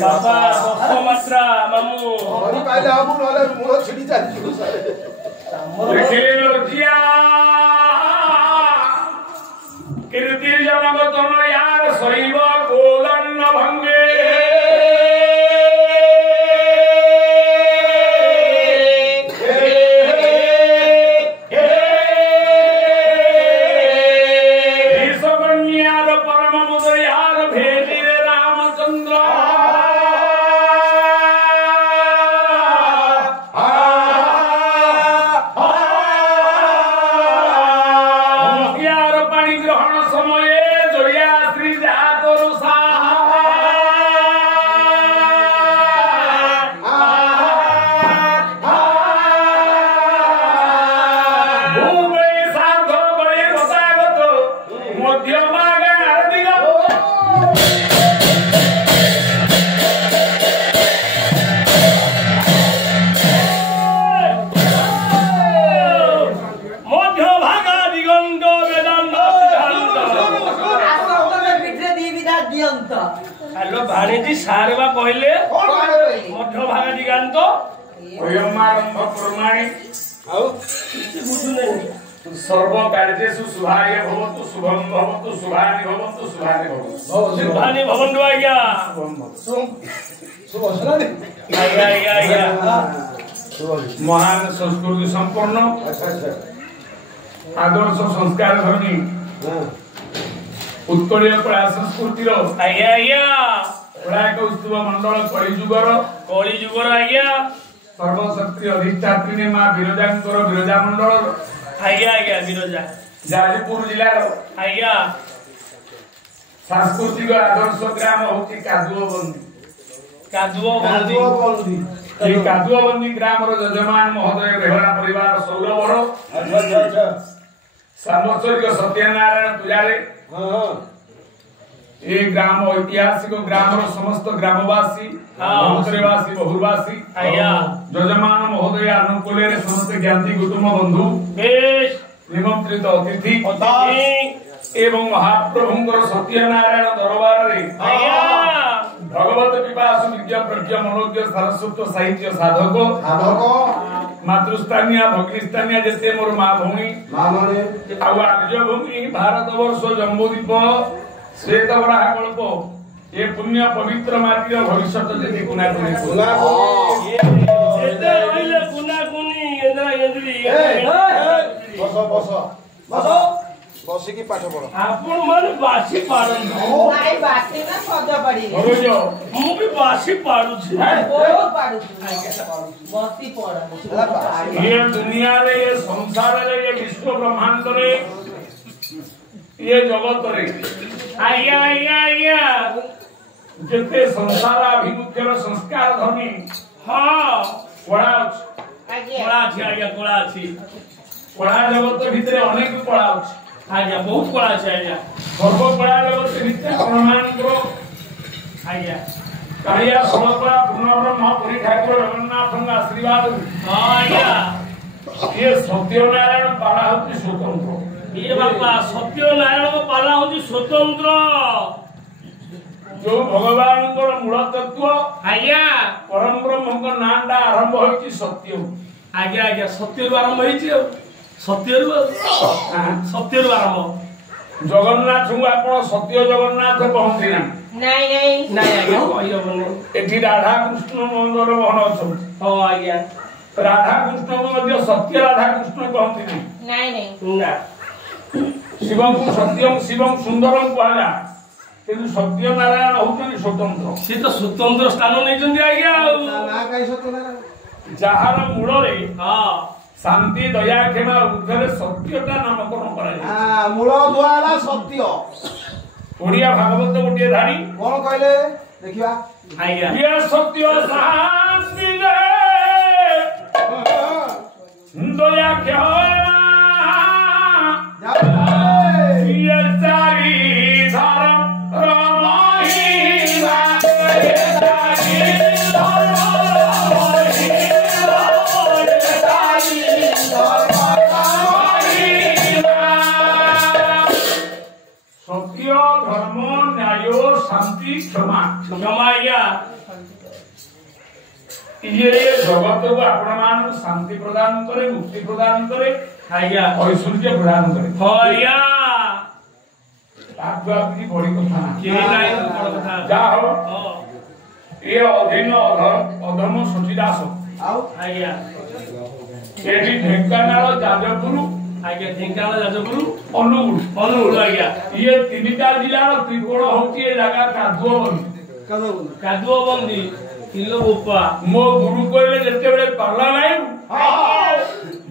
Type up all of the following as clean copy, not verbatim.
बाबा मात्रा मामू कीर्ति जनक तुम यार शैव गोदन्न भंगे भाणीजी सारवा कहले मध्य भागा दिगांत अयमारंभ प्रमाणी सर्व कार्येषु शुभाय भवतु शुभं भवतु शुभानि भवतु शुभानि भवतु शुभानि भवन्तु आज्ञा आज्ञा महान संस्कृति संपन्न आदर्श संस्कार धर्मी उत्कलीय कला संस्कृतिर आज्ञा आज्ञा कलाक उत्सव मंडल कलिजुगर आज्ञा सर्वशक्ति अधिष्ठात्री मां विरजांकर विरजा मंडल आज्ञा आज्ञा विरजा जाजपुर जिलार आज्ञा सांस्कृतिक आदर्श ग्राम होती कादुअबंदी ग्राम यजमान महोदय बेहरा परिवार सौरभर सांवत्सरिक सत्यनारायण पूजारे ये ग्राम ऐतिहासिक ग्राम समस्त ग्रामवासी मंत्रीवासी बहुवासी यजमान महोदय अनुकूल समस्त ज्ञाति कुटुंब बंधु निमंत्रित अतिथि एवं महाप्रभुंकर सत्यनारायण दरबार भगवत पिपासु विद्या प्रज्ञ मनोज्ञ सरस्वत साहित्य साधक मातृस्थानीय भगिनीस्थानीय जैसे मोर माँ भूमि आर्य भूमि भारत वर्ष जम्बूद्वीप श्वेतवराह कल्प ये पुण्य पवित्र माटी भविष्य जैसे गुनागुनी बसिकी पाठ पढ आपण मन बासी पाडन नाही बासी ना सजा पडी बरोजो मु भी बासी पाडू छी बहुत पाडू बसी पड ये दुनिया रे ये संसार रे ये विश्व ब्रह्मांड रे ये जगत रे आया आया आया जते संसार अभिमुख्य संस्कार धर्मी हां कोळा कोळा छी आया कोळा छी कोळा जगत भीतर अनेक कोळा अछि आज्ञा बहुत कला है आज्ञा सर्व कला जगत नित्य प्रमाण करो आज्ञा कालिया सर्वकला पूर्ण ब्रह्म पुरी ठाकुर जगन्नाथ का आशीर्वाद आज्ञा ये सत्यनारायण पाला होती स्वतंत्र ये बाबा सत्यनारायण को पाला होती स्वतंत्र जो भगवान को मूल तत्व आज्ञा परम ब्रह्म को नांडा आरंभ होती सत्य आज्ञा आज्ञा सत्य आरंभ होती सत्यरु आरंभ जगन्नाथ को आपण सत्य जगन्नाथ कहते ना नहीं नहीं नहीं आज्ञा कहि हबने एठी राधा कृष्ण मंदिर बहन अछि हां आज्ञा राधा कृष्ण को मध्य सत्य राधा कृष्ण कहते नहीं नहीं ना शिवम को सत्यम शिवम सुंदरम कहला किंतु सत्य नारायण होतनि स्वतंत्र से तो स्वतंत्र स्थान नै जंदी आज्ञा ना काई सत्यनारायण जहार मूल रे हां शांति दया क्षमा उद्धरे सत्यता नामकरण करा हां मूल द्वारा सत्य ओडिया भागवत गोटे धारी कोन कहले देखिया आज्ञा ये सत्य शांति दे दया क्षमा ये चारि धर्म रमाई ये चारि धर्म शांति क्षमा क्षमा आज्ञा ये जगत को आपण मान शांति प्रदान करे मुक्ति प्रदान करे आज्ञा ऐश्वर्य प्रदान करे आज्ञा ताकि आपकी बड़ी कथा ना के नहीं बड़ कथा जा हो ये अधीन अधम सचिदास आओ आज्ञा एठी ढेंकानाल जाजपुर आज्ञा ढेंकानाल जाजपुर अनुगुण अनुगुण आज्ञा ये तीनटा जिलार त्रिकोण होची ए जगह कादुओ बंदी कादुओ बंदी किलो बोपा मो गुरु कहले जते बेले पाला लाइन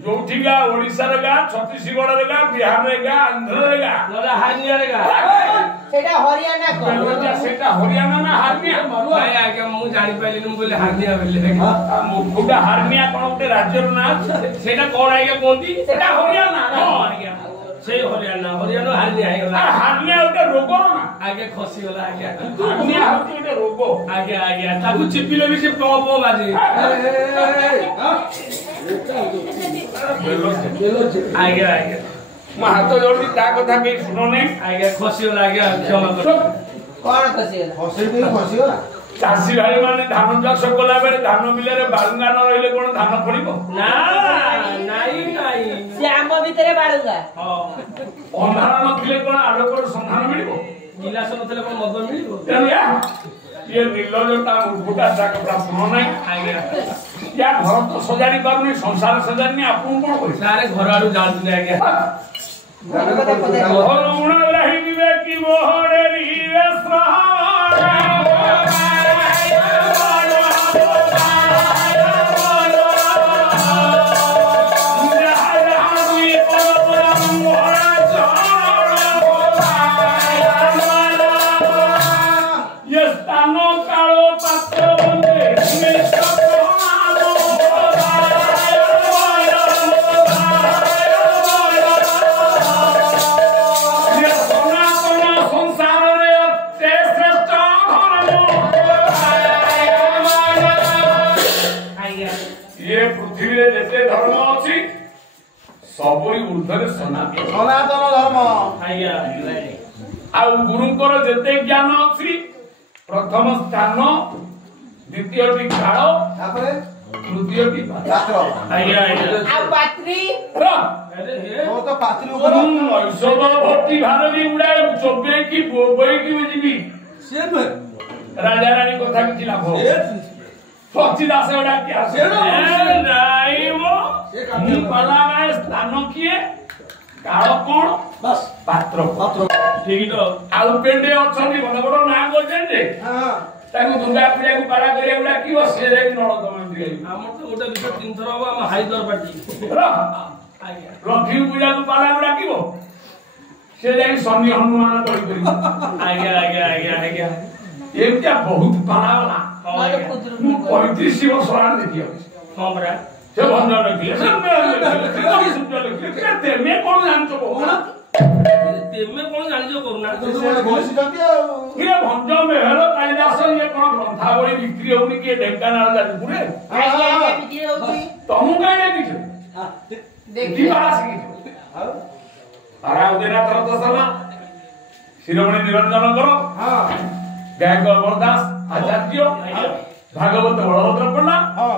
जोठीगा ओडिसा रे गा छत्तीसगढ़ रे गा बिहार रे गा आंध्र रे गा नरा हानिया रे गा সেটা হরিয়ানা কো बेलोजा सेटा हरियाणा ना हारनिया भाई आज्ञा मु जानि पाइली न बोले हानिया बोले रे मुखुटा हारनिया कोन गोटे राज्य रो ना सेटा कोन आज्ञा कोंती सेटा हरियाणा हां आज्ञा से हरियाणा हरियाणा हानिया हे गला हारनिया गोटे रोग ना आज्ञा खसी गला आज्ञा हारनिया होती गोटे रोग आज्ञा आज्ञा ताकू चिपिले भी से पो पो बाजे आज्ञा आज्ञा म हाथ जोड़ी ता कथा के सुनो नै आज्ञा खसी गला आज्ञा क्षमा करो কোন কসিলা फसी देई फसीगला चाषी भाई माने धान चाष कला बेले धान बिले रे बालुंगा न रहिले कोन धान फड़िबो ना नाही नाही সে আম ভিতরে বাড়ুগা हां अंधार नथिले कोन आलोकर संधान मिलिबो गिलास नथले कोन मद मिलिबो तेनु ये निर्लजता मुखुटा ता कथा सुनो नै आज्ञा या घर तो सजाड़ी पारुनी संसार सजाड़नी आपन कोन करि सारे घर आडू जान दे आज्ञा भगुण रही विवेकी मोहरे रीवे ये स्थानो कालो पात्र बंदे सबरी ऊर्ध्वरे सनातन सनातन धर्म आज्ञा आ गुरुंकर जते ज्ञान अछि प्रथम स्थान द्वितीयटी काल तापरे तृतीयटी पात्र आज्ञा आज्ञा আর পাত্রী अरे हे तो तो पात्री ऊपर ऐसब भक्ति भारती उड़ाए चोबे की बोबई की जीवी से न राजा रानी कथा किछि लाभ सचिदास उड़ा क्या से नाही वो मु पाला गाय स्थान किए काल कोन बस पात्र पात्र ठीक तो आउ पेंडे अछनी बड़ बड़ ना गोचेन जे हां ताकू दुर्गा पूजा को पाला करिया उड़ा की बसे जाई नळ दमन दिए हमर तो गोटे दुटा तीन थर हम हाइदर पार्टी आज्ञा लक्ष्मी पूजा को पाला उड़ा की से जाई शनि हनुमान पड़ी करी आज्ञा आज्ञा आज्ञा आज्ञा एटा बहुत पाला মানে খুদরু मु 35 वर्ष आन देखियो हां बरा से भंजन रखिले से मैं सुनले लिखले ते मैं कोन जानतो बहुना तेमे कोन जानि जो करूना से घोषित जंती आ ये भंज मेहर कालिदास ये कोन ग्रंथावली बिक्री होनी के ढेंकानाल जाजपुरे আগে আগে ভিডিও হচ্ছে तमु काहे किछ দেখি दिवास किछ हां आरा उदेना तरत सला शिरोमणि निरंजन करो हां गायक अमरदास आचार्य भागवत बलभद्र पड़ा हां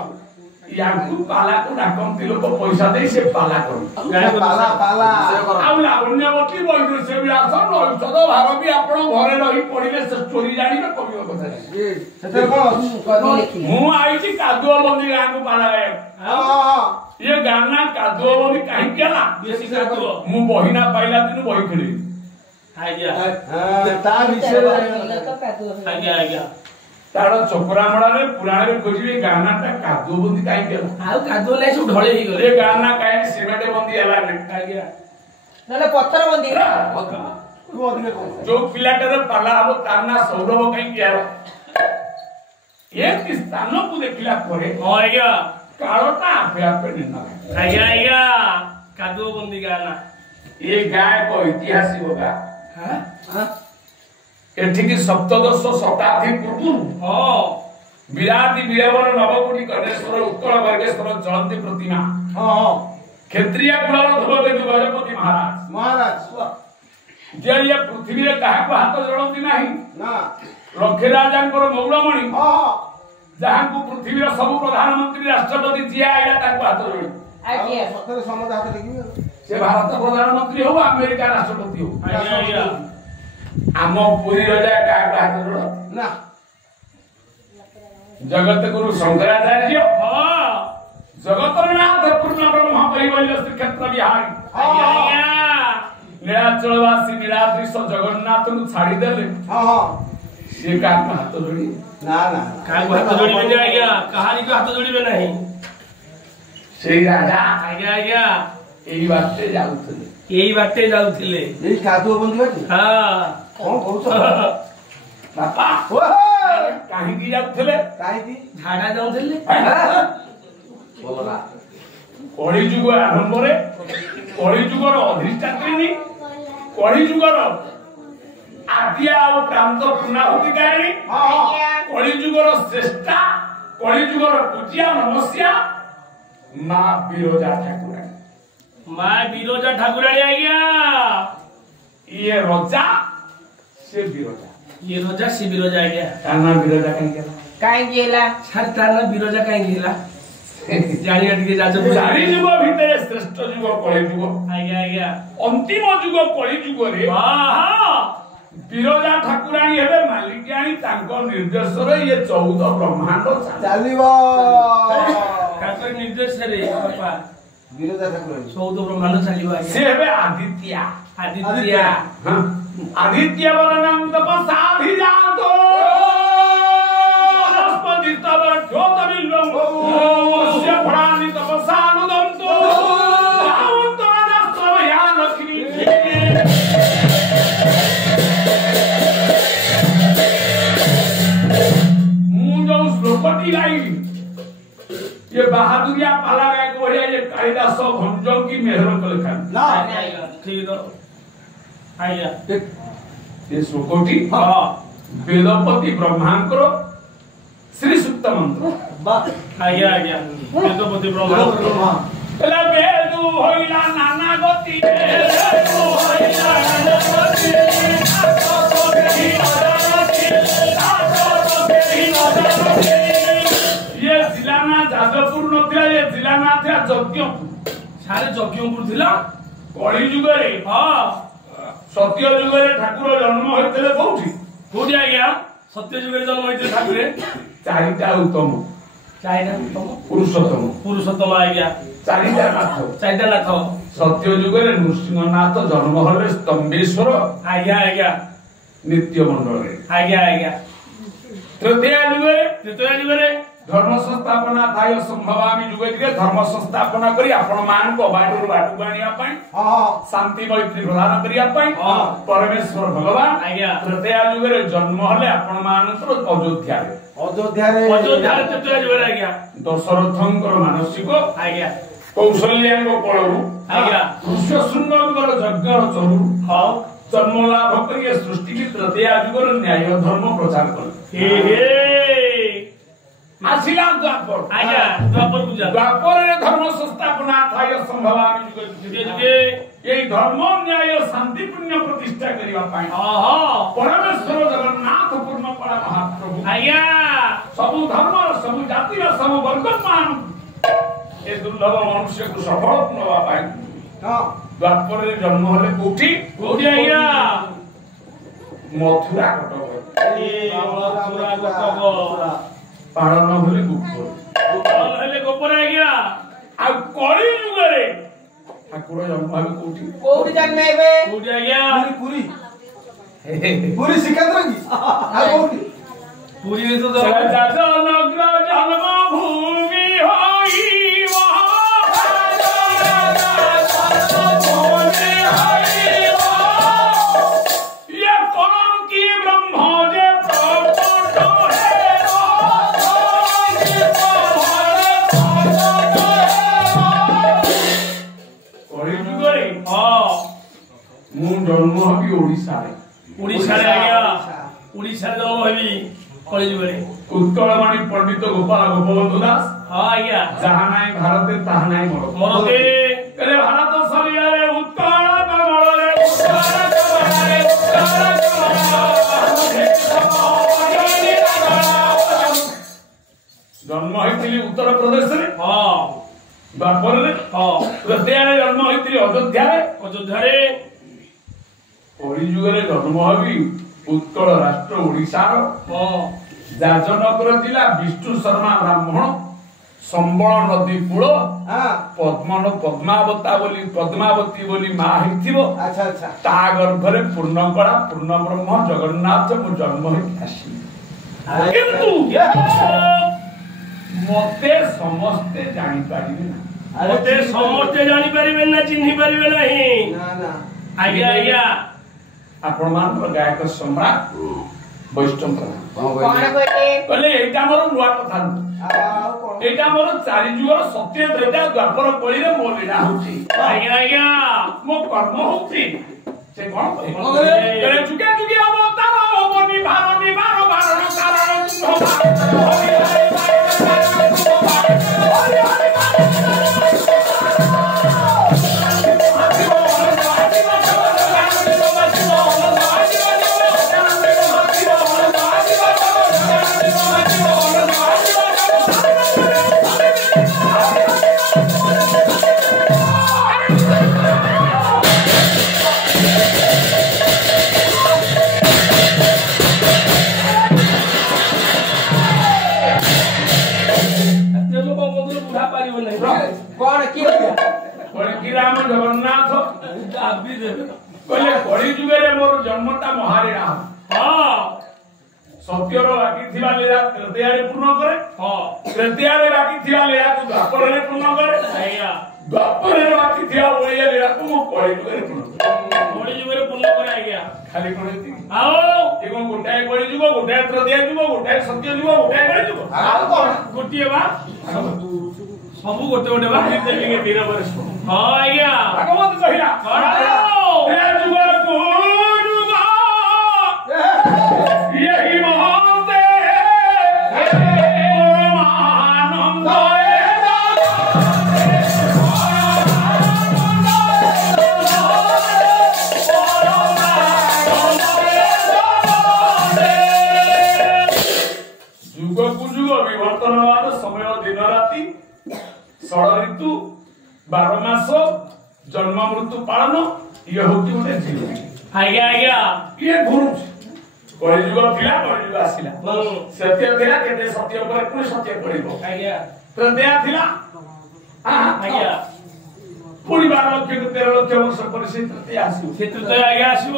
याकू पाला को डाकंती लोक पैसा दे से पाला करू पाला पाला आउ लावण्यवती बहिर से भी आसन औषध भार भी आपण घरे रही पड़िले से चोरी जानिबे कबियो କଥା सेते कोन দেখি मु आईची कादुआ बंदी गां को पाला गाय हां हां ये गाना कादुआ बंदी काहे केला बेसी काटो मु बहिना पाइला दिन बहि खेली आज्ञा हां ता विषय তো কাদু आज्ञा आज्ञा तार चोकरा मड़ारे पुराण रे खोजिबे गाना ता कादुआ बंदी काहे केला आउ कादो नै सब ढळे ही गले ये गाना काहे सिमेंट बंदी हला ने आज्ञा নহলে পত্থর বন্দি तू अधिक कोन जो पिलाटर पाला हबो ताना सौरभ काहे कियार एक स्थान को देखिला परे आज्ञा काळोटा आपे आपे निना आज्ञा आज्ञा कादो बंदी गाना ये गाय को ऐतिहासिक होगा हां हां एठिकी सप्तदश शताब्दी पूर्व हां विराटी विरावर नवकोटी कन्याश्वर उत्कल वर्गेश्वर जयंती प्रतिमा हां हां क्षेत्रीय कुलर ध्रुवदेवी गजपति महाराज महाराज जे ये पृथ्वी रे काहे को हाथ जोड़ती नाही ना ଲକ୍ଷେ ରାଜାଙ୍କର ମୌଳମଣି ହଁ ଯାହାଙ୍କୁ ପୃଥିବୀର ସବୁ ପ୍ରଧାନମନ୍ତ୍ରୀ ରାଷ୍ଟ୍ରପତି ଯିଏ ଆଇଲା ତାଙ୍କୁ ହାତ ଯୋଡ଼ି ଆଜ୍ଞା ସତରେ ସମସ୍ତେ ହାତ ଦେଖିବେ ସେ ଭାରତ ପ୍ରଧାନମନ୍ତ୍ରୀ ହଉ ଆମେରିକା ରାଷ୍ଟ୍ରପତି ହଉ ଆଜ୍ଞା ଆଜ୍ଞା ଆମ ପୁରୀ ରଜା କାହାକୁ ହାତ ଯୋଡ଼ ନା ଜଗତ ଗୁରୁ ଶଙ୍କରାଚାର୍ଯ୍ୟ ହଁ ଜଗତର ନାଥ ପୂର୍ଣ୍ଣ ବ୍ରହ୍ମ କୈବଲ୍ୟ ଶ୍ରୀକ୍ଷେତ୍ର ବିହାରୀ ଆଜ୍ଞା ଆଜ୍ଞା ନୀଳାଚଳବାସୀ ନୀଳାଦ୍ରୀଶ ଜଗନ୍ନାଥଙ୍କୁ ଛାଡ଼ିଦେଲେ ହଁ ହଁ ସିଏ କାହାକୁ ହାତ ଯୋଡ଼ି ନା ନା କାହାକୁ ହାତ ଯୋଡ଼ିବେନି ଆଜ୍ଞା କାହାରିକୁ ହାତ ଯୋଡ଼ିବେ ନାହିଁ ସେଇ ରାଜା ଆଜ୍ଞା ଆଜ୍ଞା ଏଇ ବାଟେ ଯାଉଥିଲେ ଏଇ ବାଟେ ଯାଉଥିଲେ ଏଇ କାଦୁଅ ବନ୍ଦି ବାଟି ହଁ କଣ କହୁଛ ବାପା କାହିଁକି ଯାଉଥିଲେ କାହିଁକି ଝାଡା ଯାଉଥିଲେ କଳିଯୁଗ ଆରମ୍ଭରେ କଳିଯୁଗର ଅଧିଷ୍ଠାତ୍ରିଣୀ କଳିଯୁଗର ଆଦ୍ୟା ଓ ପ୍ରାନ୍ତ ପୂର୍ଣ୍ଣାହୁତିକାରିଣୀ କଳିଯୁଗର ଶ୍ରେଷ୍ଠା କଳିଯୁଗର ପୂଜ୍ୟା ନମସ୍ୟା ମା ବିରଜା ଠାକୁରାଣୀ ମା ବିରଜା ଠାକୁରାଣୀ ଆଜ୍ଞା ଇଏ ରଜା ସେ ବିରଜା ଇଏ ରଜା ସେ ବିରଜା ଆଜ୍ଞା ତା ନାଁ ବିରଜା କାହିଁକି ହେଲା କାହିଁକି ହେଲା ସାର୍ ତା ନା ବିରଜା କାହିଁକି ହେଲା ଜାଣିବା ଟିକେ ଯାଜପୁର ଚାରି ଯୁଗ ଭିତରେ ଶ୍ରେଷ୍ଠ ଯୁଗ କଳିଯୁଗ ଆଜ୍ଞା ଆଜ୍ଞା ଅନ୍ତିମ ଯୁଗ କଳିଯୁଗରେ ବିରଜା ଠାକୁରାଣୀ ହେବେ ମାଲିକାଣୀ ତାଙ୍କ ନିର୍ଦ୍ଦେଶରେ ଇଏ 14 ବ୍ରହ୍ମାଣ୍ଡ ଚାଲିବ ତାଙ୍କ ନିର୍ଦ୍ଦେଶରେ ବାପା ବିରଜା ଠାକୁରାଣୀ 14 ବ୍ରହ୍ମାଣ୍ଡ ଚାଲିବ ସେ ଆଜ୍ଞା ହେବେ ଆଦିତ୍ୟା ଆଦିତ୍ୟା आदित्य वर्णं तपसाभिजातो वनस्पति तव ज्योतिर्बिम्बं तस्य फलानि तपसानुदन्तो यावन्तो राजस्वयानखिनि ମୁଁ ଯୋଉ ଶ୍ଲୋକଟି ଗାଇଲି ये बहादुरिया पाला गाय को ये कालिदास भंजों की मेहर को लिखा ନା ठीक तो आज्ञा ये श्लोकटी हाँ वेदपति ब्रह्मांकर श्री सूक्त मंत्र आज्ञा आज्ञा वेदपति ब्रह्मा एला वेदु होइला नाना गति वेदु होइला नाना गति आको देहि नदरति आको देहि नदरति ये जिलाना जादवपुर नथिला ये जिलाना था यज्ञपुर सारे यज्ञपुर थिला कली जुगरे हाँ सत्य जुगरे ठाकुर जन्म होइतले कोठी कोठी आज्ञा सत्य जुगरे जन्म होइतले ठाकुरे चारिटा उत्तम चारिटा पुरुषोत्तम पुरुषोत्तम आज्ञा चारिटा नाथ चारिटा नाथ सत्य जुगरे नृसिंहनाथ जन्म हले स्तंभेश्वर आज्ञा आज्ञा नित्य मंडल आज्ञा आज्ञा तृतीय जुगरे धर्म संस्थापना थाय संभवामी जुगे धर्म संस्थापना करी आपण मान को बाटू बाटू बानिया पाई शांति मैत्री प्रदान करिया पाई परमेश्वर भगवान आज्ञा तृतीय जुगे जन्म हले आपण मान अयोध्या रे तृतीय जुगरे आज्ञा दशरथंकर मानसिक आज्ञा कौशल्याଙ୍କ कोळरू आज्ञा ऋष्यशृंगଙ୍କର ଯଜ୍ଞର ଚରୁ हाँ जन्म लाभ करी सृष्टि की तृतीय जुगर न्याय धर्म प्रचार कले आसिला द्वापर आज्ञा द्वापर पूजा द्वापर रे धर्म संस्थापना थाय संभवामी जुगे जुगे एई धर्म न्याय शांति पुण्य प्रतिष्ठा करिवा पाई परमेश्वर जगन्नाथ पूर्ण पड़ा महाप्रभु आज्ञा सब धर्म सब जाति सब वर्ग मान ए दुर्लभ मनुष्य को सफल नवा पाई द्वापर रे जन्म हले कोठी कोठी आज्ञा मथुरा कटक मथुरा कटक पालन हले गोपर हेले गोपर आज्ञा आ कली जुगरे ठाकुर जन्म हले कोठी कोठी जन्मेबे कोठी आज्ञा पुरी पुरी सिकंदर की आ कोठी पुरी में तो जनग्र जन्म भूमि होई जन्म हबी ओडिशा रे आज्ञा ओडिशा जन्म हबी कली जुगरे उत्कलमणि पंडित गोपाल गोपबंधु दास हां आज्ञा जहां नाई भारते ताहा नाई मरते करे भारत सलिया रे उत्कल कमल रे उत्कल कमल रे उत्कल कमल ପ୍ରଦେଶରେ ଦ୍ୱାପରରେ ତ୍ରେତୟାରେ ଜନ୍ମ ହୋଇଥିଲି ଅଯୋଧ୍ୟାରେ କଳି ଯୁଗରେ ଜନ୍ମ ହେବି ଉତ୍କଳ ରାଷ୍ଟ୍ର ଓଡ଼ିଶାର ଯାଜନଗର ଜିଲ୍ଲା ବିଷ୍ଣୁ ଶର୍ମା ବ୍ରାହ୍ମଣ ସମ୍ବଳ ନଦୀ କୂଳ ପଦ୍ମାବତୀ ବୋଲି ମା ହେଇଥିବ ତା ଗର୍ଭରେ ପୂର୍ଣ୍ଣକଳା ପୂର୍ଣ୍ଣ ବ୍ରହ୍ମ ଜଗନ୍ନାଥ ମୁଁ ଜନ୍ମ ହେଇକି ଆସିବି କିନ୍ତୁ ମତେ ସମସ୍ତେ ଜାଣିପାରିବେ ନା ମତେ ସମସ୍ତେ ଜାଣିପାରିବେ ନା ଚିହ୍ନି ପାରିବେ ନାହିଁ ଆଜ୍ଞା ଆପଣ ମାନଙ୍କର ଗାୟକ ସମ୍ରାଟ ବୈଷ୍ଣବ କହିଲେ ଏଇଟା ମୋର ନୂଆ କଥା ନୁହେଁ ଏଇଟା ମୋର ଚାରି ଯୁଗର ସତ୍ୟ ତ୍ରେତା ଦ୍ୱାପର କଳିରେ ମୋ ଲୀଳା ହଉଛି ଆଜ୍ଞା ମୋ କର୍ମ ହଉଛି ସେ କଣ କହିଲେ ଯୁଗେ ଯୁଗେ ଅବତାର ହବ ନିଭାର ବାରଣ କାରଣ ରାମ ଜଗନ୍ନାଥ କହିଲେ କଳି ଯୁଗରେ ମୋର ଜନ୍ମଟା ମହାଲୀଳା ସତ୍ୟର ବାକି ଥିବା ଲୀଳା ତ୍ରେତୟାରେ ପୂର୍ଣ୍ଣ କରେ ତ୍ରେତୟାରେ ବାକି ଥିବା ଲୀଳାକୁ ଦ୍ୱାପରରେ ପୂର୍ଣ୍ଣ କରେ ଦ୍ୱାପରରେ ବାକି ଥିବା ବଳିଆ ଲୀଳାକୁ ମୁଁ କଳି ଯୁଗରେ ପୂର୍ଣ୍ଣ କରେ ଆଜ୍ଞା ଖାଲି କଣ ଏତିକି କଣ ଗୋଟାଏ କଳି ଯୁଗ ଗୋଟାଏ ତ୍ରେତୟା ଯୁଗ ଗୋଟାଏ ସତ୍ୟ ଯୁଗ ଗୋଟାଏ କଳି ଯୁଗ ଆଉ କଣ ଗୋଟିଏ ବା ସବୁ ଗୋଟେ ଗୋଟେ ବା ଧୀରେ ପରେ ଆଜ୍ଞା ଭଗବତ କହିଲା यही मोहते परमानंद जुग कु जुग विवर्तनवाद समय दिन राति षड़ ऋतु 12 मास जन्म मृत्यु पालन ये होती गोटे जीवन आज्ञा ये गुरु कଳି ଯୁଗ ଥିଲା କଳି ଯୁଗ ଆସିଲା ସତ୍ୟ ଥିଲା କେତେ ସତ୍ୟ ପରେ ପୁଣି ସତ୍ୟ ପଡିବ ଆଜ୍ଞା ତ୍ରେତୟା ଥିଲା ଆଜ୍ଞା ପୁଣି 12 ଲକ୍ଷ 13 ଲକ୍ଷ ବର୍ଷ ପରେ ସେ ତ୍ରେତୟା ଆସିବ ସେ ତ୍ରେତୟା ଆଜ୍ଞା ଆସିବ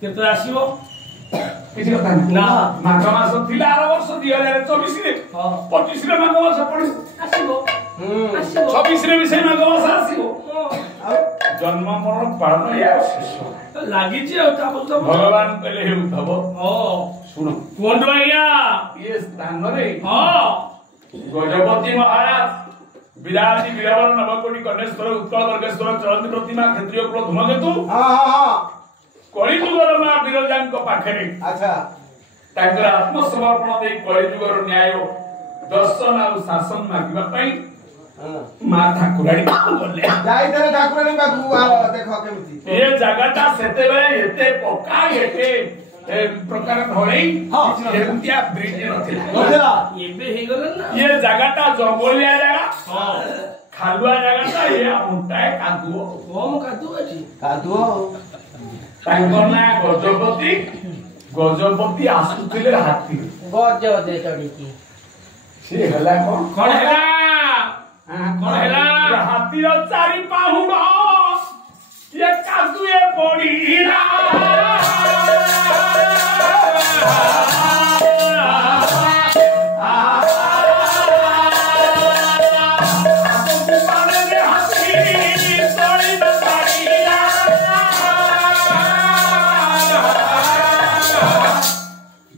କେତେ ଆସିବ କିଛି କଥା ନା ମାଘ ମାସ ଥିଲା ଆର ବର୍ଷ 2024 ରେ 25 ରେ ମାଘ ମାସ ପଡିବ ଆସିବ 26 ରେ ବି ସେଇ ମାଘ ମାସ ଆସିବ ଜନ୍ମ ମରଣ ପାଳନ ଏହା ଶେଷ ଲାଗିଛି ଆଉ ଭଗବାନ କହିଲେ ହେ ଉଦ୍ଧବ ଶୁଣ କୁହନ୍ତୁ ଆଜ୍ଞା ଏ ସ୍ଥାନରେ ଗଜପତି ମହାରାଜ ବିରାଜି ବୀରବର ନବକୋଟି କର୍ଣ୍ଣେଶ୍ୱର ଉତ୍କଳ ବର୍ଗେଶ୍ୱର ଚଳନ୍ତି ପ୍ରତିମା କ୍ଷତ୍ରିୟ କୁଳ ଧୂମକେତୁ କଳିଯୁଗର ମା ବିରଜାଙ୍କ ପାଖରେ ତାଙ୍କର ଆତ୍ମସମର୍ପଣ ଦେଇ କଳିଯୁଗର ନ୍ୟାୟ ଦର୍ଶନ ଆଉ ଶାସନ ମାଗିବା ପାଇଁ ମା ଠାକୁରାଣୀ ଗଲେ ଯାଇଥିଲେ ଠାକୁରାଣୀ ପାଖକୁ ଦେଖ କେମିତି ଏ ଜାଗାଟା ସେତେବେଳେ ଏତେ ପକ୍କା ଏତେ ପ୍ରକାର ଢଳେଇ ଏମିତିଆ ବ୍ରିଜ ନଥିଲା ଏବେ ହେଇଗଲା ନା ଏ ଜାଗାଟା ଜଙ୍ଗଲିଆ ଜାଗା ଖାଲୁଆ ଜାଗାଟା ଏ ମୁଣ୍ଡାଏ କାଦୁଅ କମ କାଦୁଅ ଅଛି କାଦୁଅ ତାଙ୍କ ନାଁ ଗଜପତି ଆସୁଥିଲେ ହାତୀ ଗଜପତି ଚଢିକି ସେ ହେଲା କଣ ହେଲା କଣ ହେଲା ହାତୀର 4 ପାହୁଣ୍ଡ ଏ କାଦୁଏ ପଡିଲା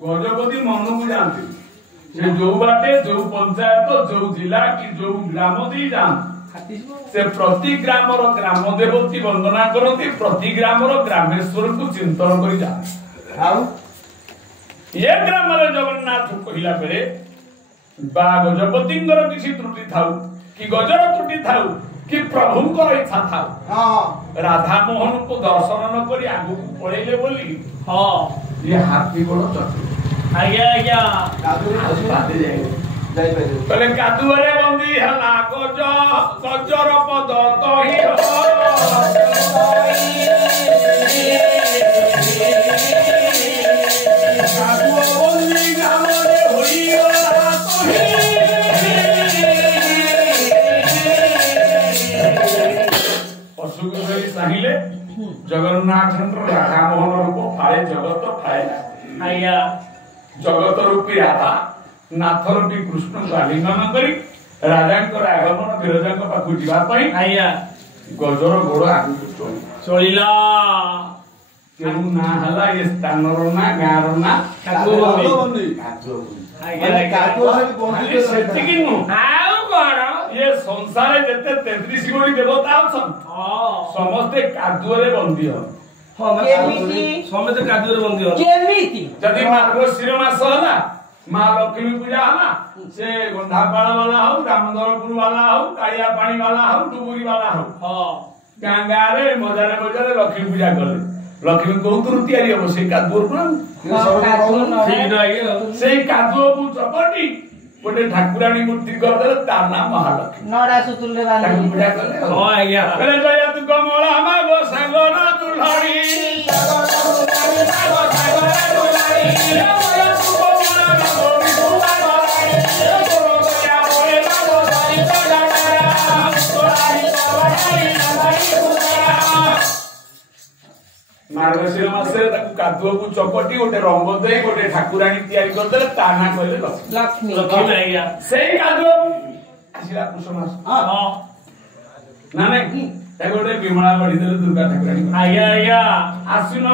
गजपति मनକୁ ଯାଆନ୍ତି ସେ ଯୋଉ ବାଟେ ଯୋଉ ପଞ୍ଚାୟତ ଯୋଉ ଜିଲ୍ଲା କି ଯୋଉ ଗ୍ରାମ ଦେଇ ଯାଆନ୍ତି ସେ ପ୍ରତି ଗ୍ରାମର ଗ୍ରାମ ଦେବତୀ ବନ୍ଦନା କରନ୍ତି ପ୍ରତି ଗ୍ରାମର ଗ୍ରାମେଶ୍ୱରକୁ ଚିନ୍ତନ କରି ଯାଆନ୍ତି ଆଉ ଏ ଗ୍ରାମରେ ଜଗନ୍ନାଥ କହିଲା ବେଳେ ବା ଗଜପତିଙ୍କର କିଛି ତ୍ରୁଟି ଥାଉ କି ଗଜର ତ୍ରୁଟି ଥାଉ कि प्रभुଙ୍କର इच्छा थाउ राधा मोहन को दर्शन न करी आगु पळेले बोली ये हाथी गोड़ चटु आज्ञा आज्ञा दादू पादे जाए କହିଲେ କାଦୁଅରେ ବନ୍ଦୀ ହେଲା ଗଜର ପଦ ତହି କାଦୁଅ ବନ୍ଦୀ ଗ୍ରାମରେ ହୋଇଗଲା ଅସୁଖ ଧରି ଚାହିଁଲେ ଜଗନ୍ନାଥଙ୍କର ରାଧାମୋହନ ରୂପ ଫାଳେ ଜଗତ ଫାଳେ ଆଜ୍ଞା ଜଗତ ରୂପୀ ରାଧା ନାଥ ରୂପୀ କୃଷ୍ଣଙ୍କୁ ଆଲିଙ୍ଗନ କରି ରାଜାଙ୍କର ଆଗମନ ବିରଜାଙ୍କ ପାଖକୁ ଯିବା ପାଇଁ ଆଜ୍ଞା ଗଜର ଗୋଡ ଆଗକୁ ଚଳିଲା କେଉଁ ନାଁ ହେଲା ଏ ସ୍ଥାନର ନା ଗାଁର ନା କାଦୁଅବନ୍ଦୀ। ସେତିକି ନୁହଁ ଆଉ କଣ ଏ ସଂସାରରେ ଯେତେ 33 କୋଟି ଦେବତା ଅଛନ୍ତି ସମସ୍ତେ କାଦୁଅରେ ବନ୍ଦୀ ହବ କେମିତି ସମସ୍ତେ କାଦୁଅରେ ବନ୍ଦୀ ହବ କେମିତି ଯଦି ମାର୍ଗଶିର ମାସ ହେଲା ମା ଲକ୍ଷ୍ମୀ ପୂଜା ହେଲା ସେ ଗନ୍ଧାପାଳ ବାଲା ହଉ ଦାମୋଦରପୁର ବାଲା ହଉ କାଳିଆ ପାଣି ବାଲା ହଉ ଡୁବୁରି ବାଲା ହଉ ଗାଁ ଗାଁରେ ମଜାରେ ମଜାରେ ଲକ୍ଷ୍ମୀ ପୂଜା କଲେ ଲକ୍ଷ୍ମୀ କୋଉଥିରୁ ତିଆରି ହବ ସେଇ କାଦୁଅରୁ ସେଇ କାଦୁଅକୁ ଚକଟି ଗୋଟେ ଠାକୁରାଣୀ ମୂର୍ତ୍ତି କରିଦେଲେ ତା ନାଁ ମହାଲକ୍ଷ୍ମୀ ନଡା ସୁତୁଲରେ ତାକୁ ବାନ୍ଧି ପୂଜା କଲେ ଆଜ୍ଞା ଜୟ ତୁ କମଳା ମାଗ ସାଗର ଦୁଲାରୀ ମାର୍ଗଶିର ମାସରେ ତାକୁ କାଦୁଅକୁ ଚକଟି ଗୋଟେ ରଙ୍ଗ ଦେଇ ଗୋଟେ ଠାକୁରାଣୀ ତିଆରି କରିଦେଲେ ତା ନାଁ କହିଲେ ଲକ୍ଷ୍ମୀ ଲକ୍ଷ୍ମୀ ଆଜ୍ଞା ସେଇ କାଦୁଅକୁ ଆସିଲା ପୁଷ ମାସ ନା ନାଇଁ ତାକୁ ଗୋଟେ ବିମଳା ବଢିଦେଲେ ଦୁର୍ଗା ଠାକୁରାଣୀ ଆଜ୍ଞା ଆଜ୍ଞା ଆଶ୍ୱିନ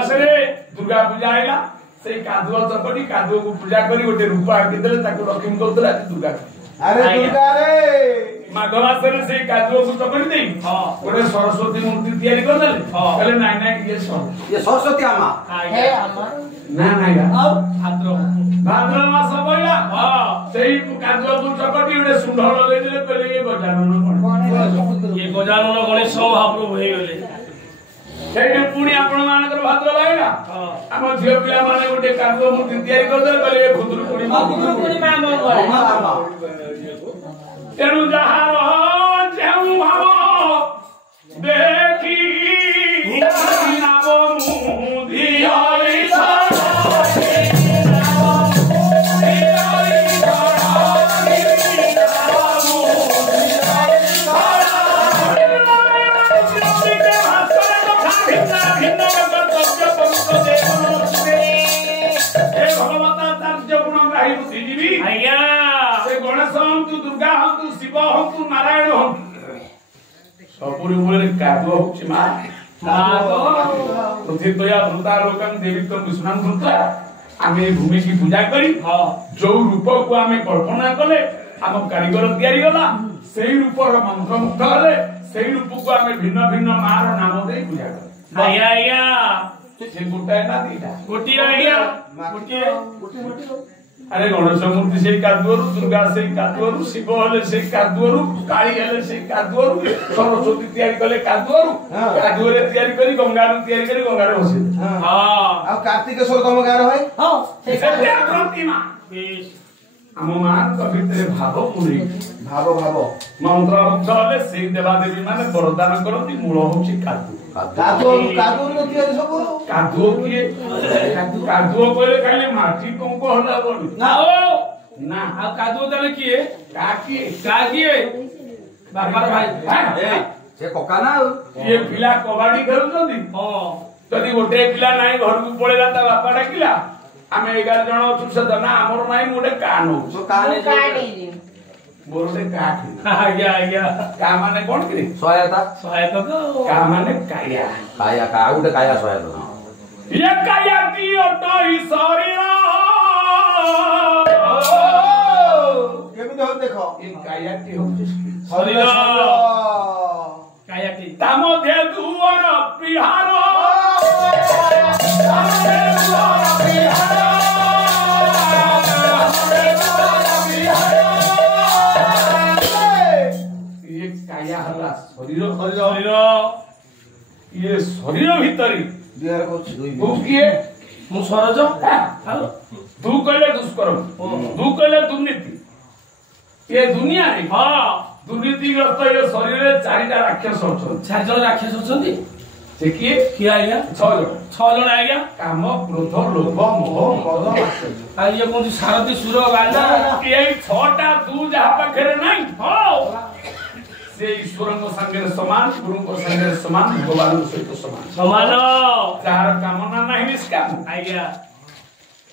ମାସରେ ଦୁର୍ଗା ପୂଜା ହେଲା ସେଇ କାଦୁଅ ଚକଟି କାଦୁଅକୁ ପୂଜା କରି ଗୋଟେ ରୂପ ଆଙ୍କିଦେଲେ ତାକୁ ଲକ୍ଷ୍ମୀ କହୁଥିଲେ ଆଜି ଦୁର୍ଗା ମାଘ ମାସରେ ସେଇ କାଦୁଅକୁ ଚକଟି ଦେଇ ଗୋଟେ ସରସ୍ୱତୀ ମୂର୍ତ୍ତି ତିଆରି କରିଦେଲେ କହିଲେ ନାଇଁ ନାଇଁ ଇଏ ସରସ୍ୱତୀ ଆମା ନା ନାଇଁ ଭାଦ୍ର ମାସ ପଡିଲା ସେଇ କାଦୁଅକୁ ଚକଟି ଗୋଟେ ଶୁଣ୍ଢ ଲଗେଇଦେଲେ କହିଲେ ଇଏ ଗଜାନନ ଇଏ ଗଜାନନ ଗଣେଶ ମହାପ୍ରଭୁ ହେଇଗଲେ ସେଇଠି ପୁଣି ଆପଣ ମାନଙ୍କର ଭାଦ୍ର ଲାଗିଲା ଆମ ଝିଅ ପିଲାମାନେ ଗୋଟେ କାଦୁଅ ମୂର୍ତ୍ତି ତିଆରି କରିଦେଲେ କହିଲେ ଏ ଖୁଦୁରୁକୁଣୀ ତେଣୁ ଯାହାର ଯେଉଁ ଭାବ ଦେଖି दुर्गा हूँ शिव हूँ नारायण हूँ सबुरी मूल कादुआ हूँ माँ पृथ्वीया धृता लोकं देवी तो विष्णु धृता आमे भूमि की पूजा करी जो रूप को आमे कल्पना कले आम कारीगर तैयारी गला सेही रूपर मंत्र मुग्ध हले सेही रूप को आमे भिन्न भिन्न मार नाम दे पूजा कर आया आया से गोटाए ना दीटा गोटी आया गोटी अरे गणेश मूर्ति से कादुअरु दुर्गा से कादुअरु शिव हले से कादुअरु काली हले से कादुअरु सरस्वती तैयारी कले कादुअरु कादुअरे तैयारी करी गंगारु तैयारी करी गंगारे बसे हां आ कार्तिकेश्वर तम गार होय हां से प्रतिमा हम मान तो भीतर भाव पुरी भाव मंत्र मुग्ध हले से देवा देवी माने वरदान करती मूल होची कादु कादुअर न तियारी सब कादुओ किए कादुओ कहले खाली माटी कंको होला बोली ना ओ ना आ कादुओ तले किए का किए बापार भाई से कोका ना ये पिला कबाडी खेलुछंती हां तदी गोटे पिला नाही घर को पळेला ता बापा डाकिला आमे 11 जण अछु से ना हमर नाही मोटे कान हो सो कान बोरटे काठ आज्ञा आज्ञा का माने कोन करी सहायता तो का माने काया का उडे काया सहायता ये काया की ओटो ही शरीर केमी हो देखो ये काया की हो शरीर कायाटी ता मध्ये दुवर बिहार ये काया हला शरीर ये शरीर भीतरी दियार को दुई भूकिए मु सरज तू कहले दुष्कर्म तू कहले दुर्नीति ये दुनिया रे दुर्नीतिग्रस्त ये शरीर रे चारिटा राक्षस अछन 4 जण राक्षस अछंती से किए किए आज्ञा 6 जण आज्ञा काम क्रोध लोभ मोह मद मात्सर्य आ ये कोन सारथी सुर गाना ये 6टा तू जहा पाखरे नहीं से ईश्वर को संगे समान गुरु को संगे समान भगवान को सहित समान जार कामना नहीं निष्काम आज्ञा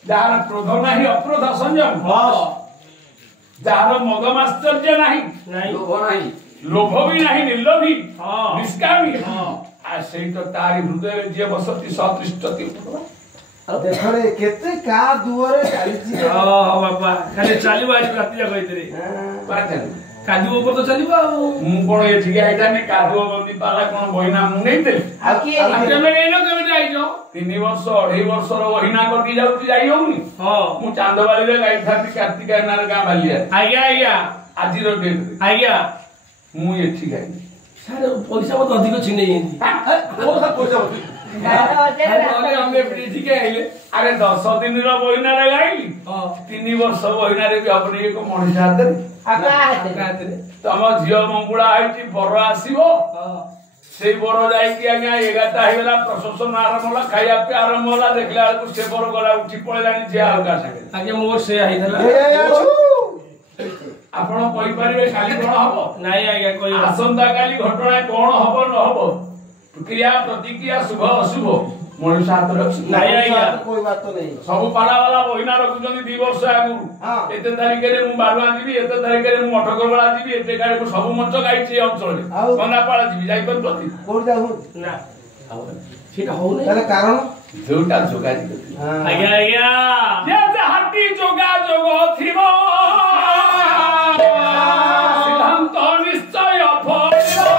जार क्रोध नहीं अक्रोध संयम जार मद मात्सर्य नहीं लोभ भी नहीं निर्लोभी निष्कामी आ सहित तारी हृदय जे बसति सतृष्टति देखो रे केते का दुआरे चालीची बाबा खाली चलिबा आज राति जा कहितरे काजू ऊपर तो चलिबा मु कोन ए ठिक आइता ने कादुओ बंदी पाला कोन बहिना मु नै दे आ की आके में नेनो केमे आइजो 3 वर्ष 2.5 वर्ष रो बहिना करती जाउती जाई होउनी मु चांदबाली रे गाई थाती कार्तिक नार गां बालिया आज्ञा आजि रो डेट आज्ञा मु ए ठिक आई सारे पैसा बहुत अधिक छिने येंती ओ सब पैसा अरे हमने ठीक आइले अरे 10 दिन रो बहिना रे गाइली 3 वर्ष बहिना रे भी अपने एक मनुष्य हाथ रे तम झियो मंगुड़ा है बर आसो से बर जा एगारटा होगा प्रशासन आरंभ होला खाया पे आरंभ होला देखला से बर गला उठी पड़ेगा झिया हल्का सागे आगे मोर से आपण कहि परिबे काली कोन हबो नाही आज्ञा कहि आसंता काली घटना कोन हबो न हबो क्रिया प्रतिक्रिया शुभ अशुभ मनुष्य हाथ रखी नाही आज्ञा कोई बात तो नहीं सब पाला वाला बहिना रखुचंदी 2 वर्ष आगु एते तारिख रे मु बारुआ जीबी एते तारिख रे मु अठकर वाला जीबी एते गाय को सब मंच गाइछि अंचल रे बंदापाला जीबी जाई पर प्रति कोड जाऊ ना सेटा हो नै ताले कारण जोटा जोगाजी आज्ञा आज्ञा जे हट्टी जोगा जोगो थिबो सिद्धांत निश्चय फलिबो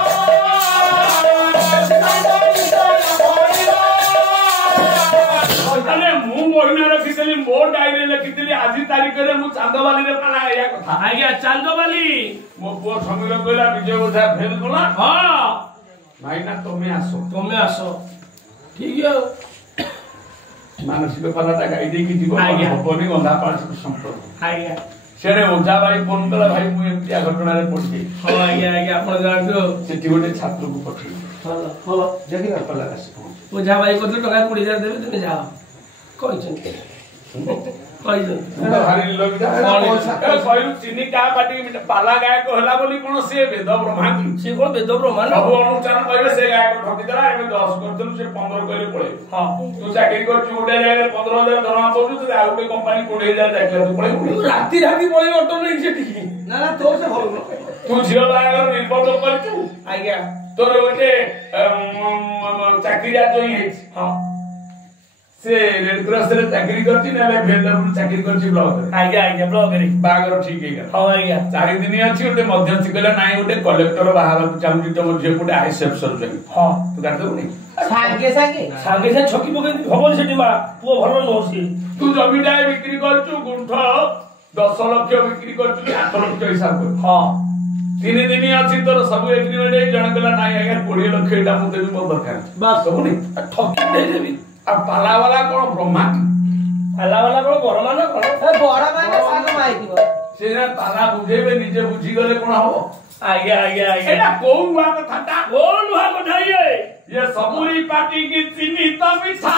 अरे मु बहिना रखितली मो डायरी लिखितली आज तारिख रे मु चांदबाली रे पाला या कथा आज्ञा चांदबाली मो पो समीर कहला विजय बोधा फेल कला भाईना तुम्हें आसो ठीक है मानसिक पालाटा गाई दे कि जीवन हबनी गंधा पाल संपर्क आज्ञा सेरे ओझा भाई फोन कला भाई मु एतिया घटना रे पड़ि हां आज्ञा आपण जानतो सेठी गोटे छात्र को पठि हलो देखि ना पला ओझा भाई को टका 20000 देबे तमे जाओ कहिसन भारी लबिदा कहलु चिनी का पाटी पाला गाय को हला बोली कोन से वेद ब्रह्मा की से को वेद ब्रह्मा सब अनुचार कहबे से गाय को ठकी देला एबे 10 करथलु से 15 कहले पळे हां तू चाकरी कर चुडे जाय 15000 दरमा पडु तू आ गुटे कंपनी 20000 देखला तू पळे राती पळे ऑटो नै से ठीक ना ना तो से भलो तू झियो बागर निर्बोध करचू आज्ञा तोर गोटे चाकरी आ जोई है हां से रेड क्रॉस रे चाकरी करती ना भेलपुर चाकरी करती ब्लॉक रे आज्ञा ब्लॉक रे बागर ठीक है हां आज्ञा 4 दिन अछि ओटे मध्यस्थी कहला नाही ओटे कलेक्टर बाहर चाहूची तो जे पुटे आईएसएफ सर हां तू काट दबनी सांगे से छकी पके भवन सेठी मा पुओ भरो नोसी तू जमीटा बिक्री करचू गुंठ 10 लाख बिक्री करचू 8 लाख हिसाब कर हां 3 दिन अछि तोर सब एग्रीमेंट जण कहला नाही आज्ञा 20 लाख एटा मुते भी मोर दरकार बस दबनी ठकी दे देबी आ पाला वाला कोन ब्रह्मा पाला वाला कोन बरमा ना कोन ए बड़ा माने साग माइतिबो सेना पाला बुझेबे निजे बुझी गले कोन हबो आज्ञा एटा कोन हुआ कथाटा कोन हुआ कथा ये सबुरी पार्टी की चिन्हित मिठा